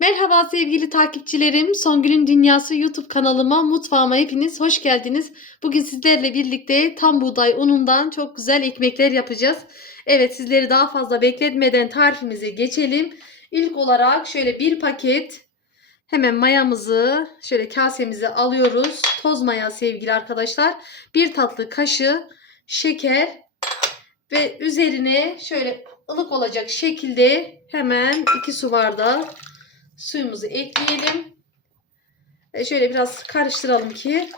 Merhaba sevgili takipçilerim. Songül'ün Dünyası YouTube kanalıma, mutfağıma hepiniz hoş geldiniz. Bugün sizlerle birlikte tam buğday unundan çok güzel ekmekler yapacağız. Evet sizleri daha fazla bekletmeden tarifimize geçelim. İlk olarak şöyle bir paket hemen mayamızı şöyle kasemize alıyoruz. Toz maya sevgili arkadaşlar. Bir tatlı kaşığı şeker ve üzerine şöyle ılık olacak şekilde hemen 2 su bardağı suyumuzu ekleyelim. E, şöyle biraz karıştıralım ki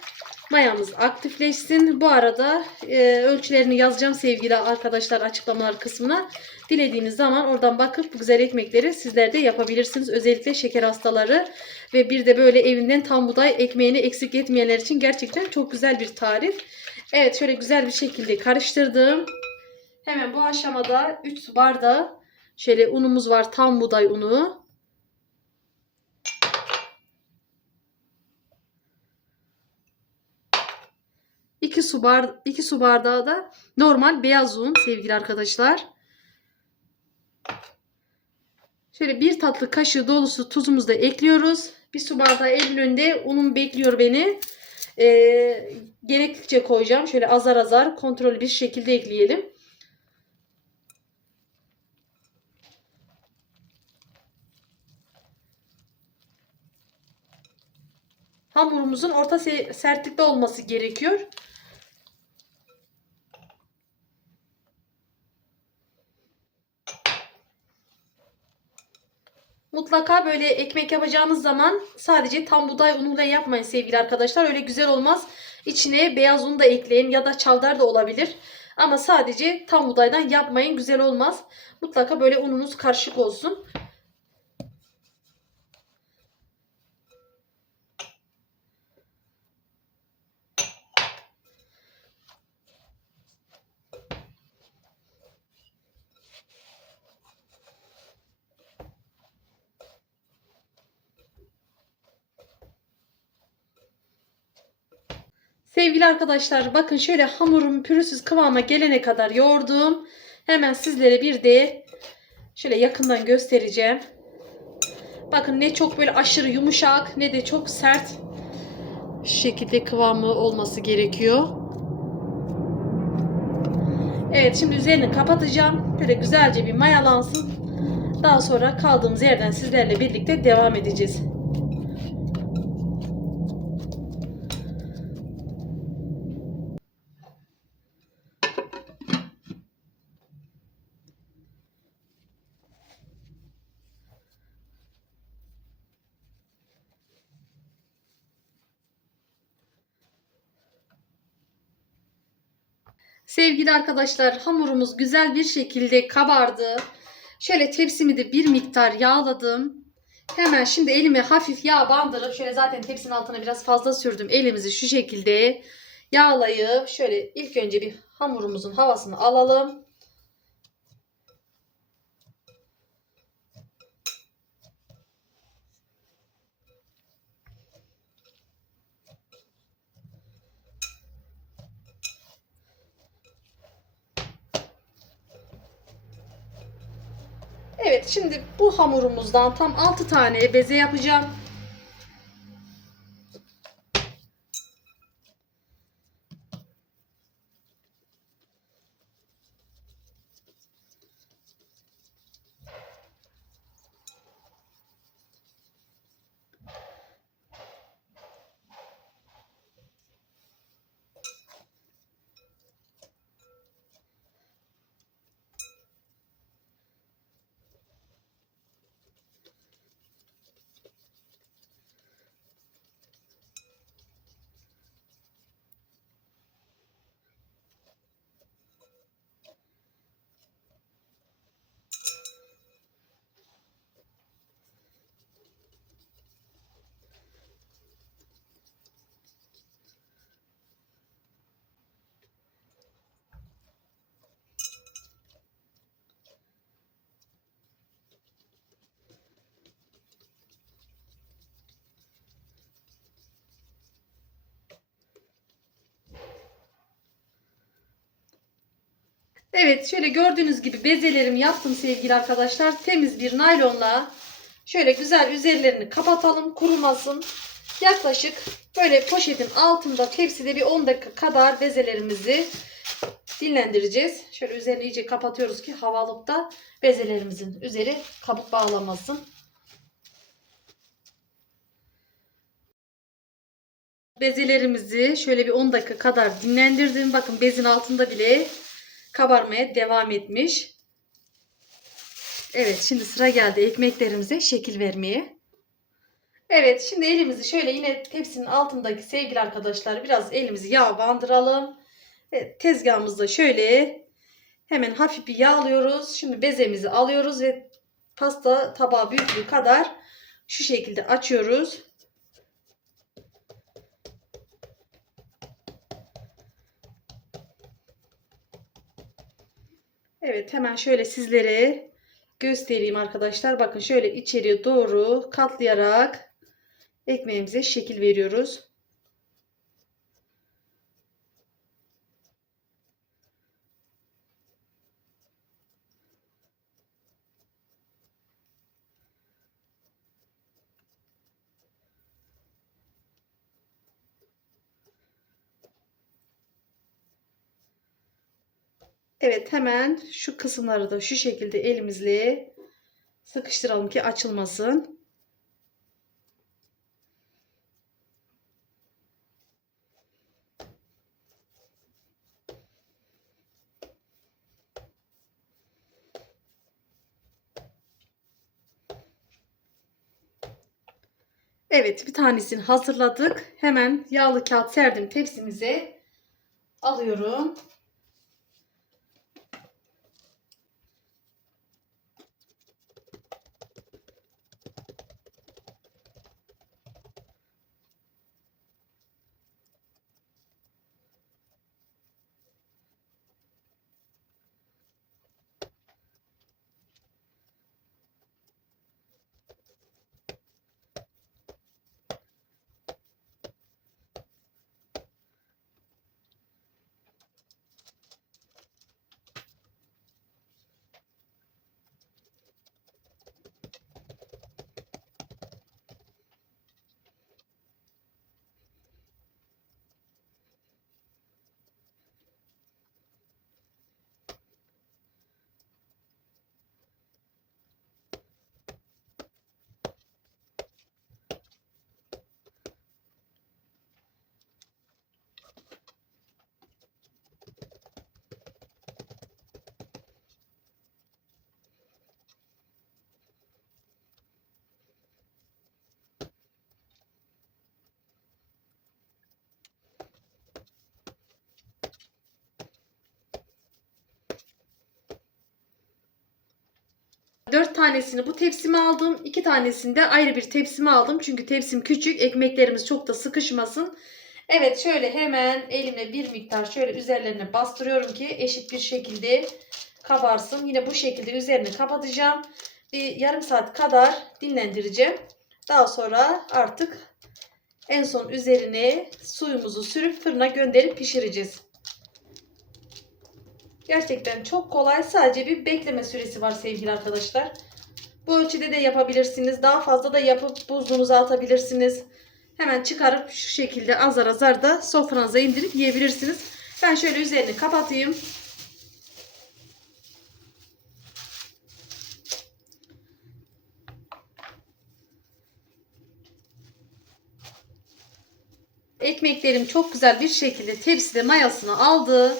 mayamız aktifleşsin. Bu arada e, ölçülerini yazacağım sevgili arkadaşlar açıklamalar kısmına. Dilediğiniz zaman oradan bakıp bu güzel ekmekleri sizler de yapabilirsiniz. Özellikle şeker hastaları ve bir de böyle evinden tam buğday ekmeğini eksik etmeyenler için gerçekten çok güzel bir tarif. Evet şöyle güzel bir şekilde karıştırdım. Hemen bu aşamada 3 su bardağı şöyle unumuz var tam buğday unu. 2 su, bar 2 su bardağı da normal beyaz un sevgili arkadaşlar. Şöyle bir tatlı kaşığı dolusu tuzumuzu da ekliyoruz. Bir su bardağı elimin önünde unum bekliyor beni. Ee, gerektikçe koyacağım. Şöyle azar azar kontrollü bir şekilde ekleyelim. Hamurumuzun orta sertlikte olması gerekiyor. Mutlaka böyle ekmek yapacağınız zaman sadece tam buğday unuyla yapmayın sevgili arkadaşlar. Öyle güzel olmaz. İçine beyaz un da ekleyin ya da çavdar da olabilir. Ama sadece tam buğdaydan yapmayın güzel olmaz. Mutlaka böyle ununuz karışık olsun. Sevgili arkadaşlar bakın şöyle hamurum pürüzsüz kıvama gelene kadar yoğurdum. Hemen sizlere bir de şöyle yakından göstereceğim. Bakın ne çok böyle aşırı yumuşak ne de çok sert şekilde kıvamı olması gerekiyor. Evet şimdi üzerini kapatacağım. Böyle güzelce bir mayalansın. Daha sonra kaldığımız yerden sizlerle birlikte devam edeceğiz. Sevgili arkadaşlar hamurumuz güzel bir şekilde kabardı. Şöyle tepsimi de bir miktar yağladım. Hemen şimdi elime hafif yağ bandırıp şöyle zaten tepsinin altına biraz fazla sürdüm. Elimizi şu şekilde yağlayıp şöyle ilk önce bir hamurumuzun havasını alalım. Evet şimdi bu hamurumuzdan tam 6 tane beze yapacağım. Evet şöyle gördüğünüz gibi bezelerimi yaptım sevgili arkadaşlar. Temiz bir naylonla Şöyle güzel üzerlerini kapatalım kurumasın. Yaklaşık böyle poşetin altında tepside bir 10 dakika kadar bezelerimizi dinlendireceğiz. Şöyle üzerini iyice kapatıyoruz ki hava da bezelerimizin üzeri kabuk bağlamasın. Bezelerimizi şöyle bir 10 dakika kadar dinlendirdim. Bakın bezin altında bile kabarmaya devam etmiş. Evet şimdi sıra geldi ekmeklerimize şekil vermeye. Evet şimdi elimizi şöyle yine tepsinin altındaki sevgili arkadaşlar biraz elimizi yağ bandıralım. Evet, tezgahımızda şöyle hemen hafif bir yağlıyoruz. Şimdi bezemizi alıyoruz ve pasta tabağı büyüklüğü kadar şu şekilde açıyoruz. Evet hemen şöyle sizlere göstereyim arkadaşlar. Bakın şöyle içeriye doğru katlayarak ekmeğimize şekil veriyoruz. Evet hemen şu kısımları da şu şekilde elimizle sıkıştıralım ki açılmasın. Evet bir tanesini hazırladık. Hemen yağlı kağıt serdim tepsimize. Alıyorum. Dört tanesini bu tepsime aldım. iki tanesini de ayrı bir tepsime aldım. Çünkü tepsim küçük. Ekmeklerimiz çok da sıkışmasın. Evet şöyle hemen elimle bir miktar şöyle üzerlerine bastırıyorum ki eşit bir şekilde kabarsın. Yine bu şekilde üzerini kapatacağım. Bir yarım saat kadar dinlendireceğim. Daha sonra artık en son üzerine suyumuzu sürüp fırına gönderip pişireceğiz. Gerçekten çok kolay. Sadece bir bekleme süresi var sevgili arkadaşlar. Bu ölçüde de yapabilirsiniz. Daha fazla da yapıp buzluğunuza atabilirsiniz. Hemen çıkarıp şu şekilde azar azar da sofranıza indirip yiyebilirsiniz. Ben şöyle üzerini kapatayım. Ekmeklerim çok güzel bir şekilde tepside mayasını aldı.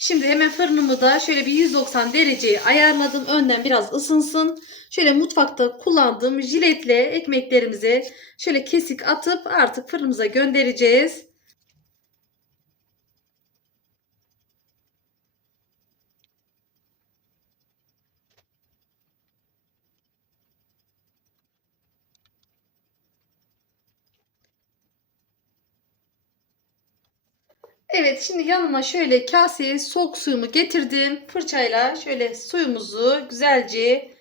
Şimdi hemen fırınımı da şöyle bir 190 dereceye ayarladım. Önden biraz ısınsın. Şöyle mutfakta kullandığım jiletle ekmeklerimize şöyle kesik atıp artık fırınımıza göndereceğiz. Evet şimdi yanıma şöyle kaseye soğuk suyumu getirdim. Fırçayla şöyle suyumuzu güzelce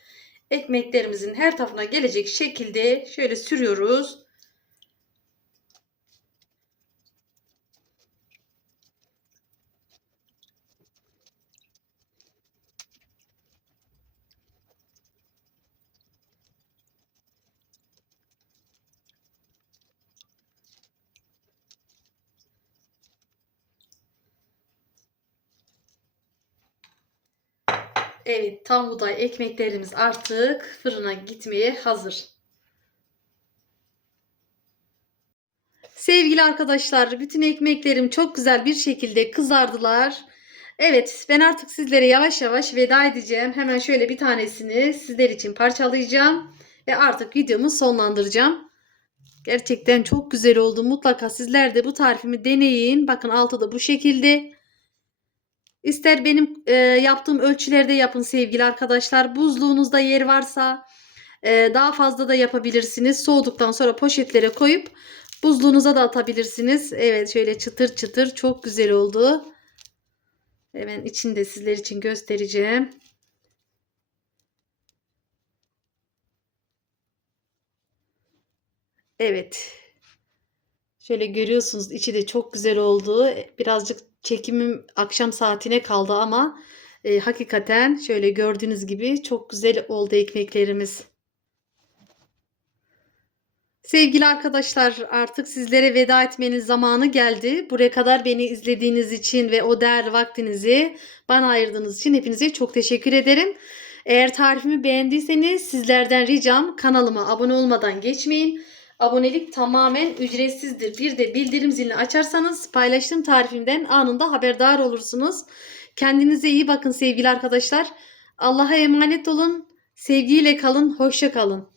ekmeklerimizin her tarafına gelecek şekilde şöyle sürüyoruz. Evet tam buğday ekmeklerimiz artık fırına gitmeye hazır. Sevgili arkadaşlar bütün ekmeklerim çok güzel bir şekilde kızardılar. Evet ben artık sizlere yavaş yavaş veda edeceğim. Hemen şöyle bir tanesini sizler için parçalayacağım. Ve artık videomu sonlandıracağım. Gerçekten çok güzel oldu. Mutlaka sizler de bu tarifimi deneyin. Bakın altı da bu şekilde. İster benim e, yaptığım ölçülerde yapın sevgili arkadaşlar. Buzluğunuzda yer varsa e, daha fazla da yapabilirsiniz. Soğuduktan sonra poşetlere koyup buzluğunuza da atabilirsiniz. Evet şöyle çıtır çıtır çok güzel oldu. Hemen içini de sizler için göstereceğim. Evet. Şöyle görüyorsunuz içi de çok güzel oldu. Birazcık çekimim akşam saatine kaldı ama e, hakikaten şöyle gördüğünüz gibi çok güzel oldu ekmeklerimiz. Sevgili arkadaşlar artık sizlere veda etmenin zamanı geldi. Buraya kadar beni izlediğiniz için ve o değerli vaktinizi bana ayırdığınız için hepinize çok teşekkür ederim. Eğer tarifimi beğendiyseniz sizlerden ricam kanalıma abone olmadan geçmeyin. Abonelik tamamen ücretsizdir. Bir de bildirim zilini açarsanız paylaştığım tarifimden anında haberdar olursunuz. Kendinize iyi bakın sevgili arkadaşlar. Allah'a emanet olun. Sevgiyle kalın, hoşça kalın.